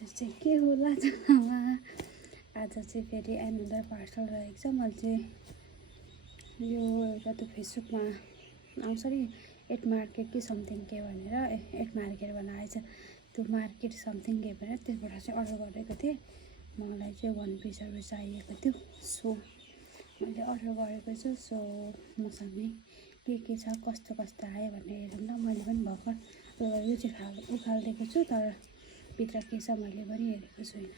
चाहिँ के होला जनामा आज चाहिँ फेरि एनदर पार्सल रहेको छ। मैले चाहिँ यो एउटा त फेसबुकमा आउँछ नि एट मार्केट कि समथिङ के भनेर एट मार्केट भनेर आएछ। त्यो मार्केट समथिङ के भनेर त्यसबाट चाहिँ अर्डर गरेको थिएँ। मलाई चाहिँ वान पिसहरू चाहिएको थियो, सो मैले अर्डर गरेको छु। सो मसँगै के छ कस्तो कस्तो आयो भनेर हेरौँ न। मैले पनि भर्खर यो चाहिँ उखालिदिएको छु, तर भित्र के छ मैले पनि हेरेको छुइनँ।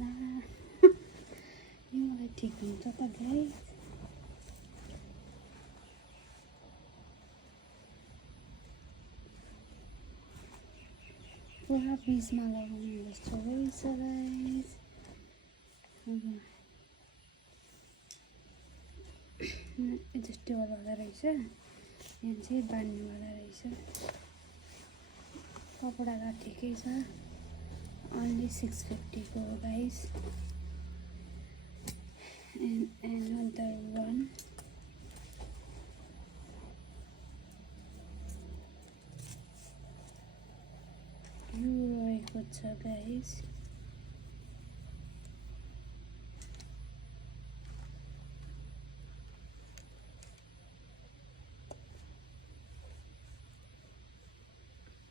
ला यो मलाई ठिक हुन्छ त गाइस। पुरा पिसमा लगाउनु जस्तो रहेछ गाइस। एडजस्टेबल वाला रहेछ, यहाँ चाहिँ बान्नेवाला रहेछ। कपडा त ठिकै छ, only 650 को guys. And another one, यो रहेको छ guys।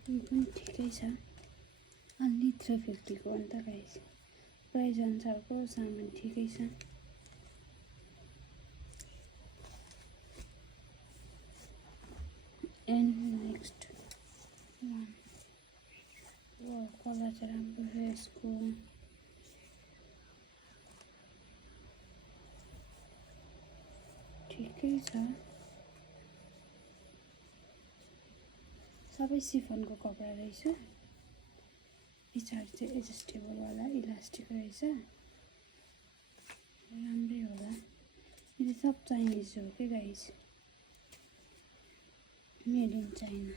यो पनि ठिकै छ, only 350 को अन्त गाइस। प्राइस अनुसारको सामान ठिकै छ। एन्ड नेक्स्ट वान, कलर चाहिँ राम्रो छ यसको। ठिकै छ, सबै सिफनको कपडा रहेछ। पछाडि चाहिँ एडजस्टेबल वाला इलास्टिक रहेछ, राम्रै होला। यो सब चाइनिज हो के गाइस, मेड इन चाइना।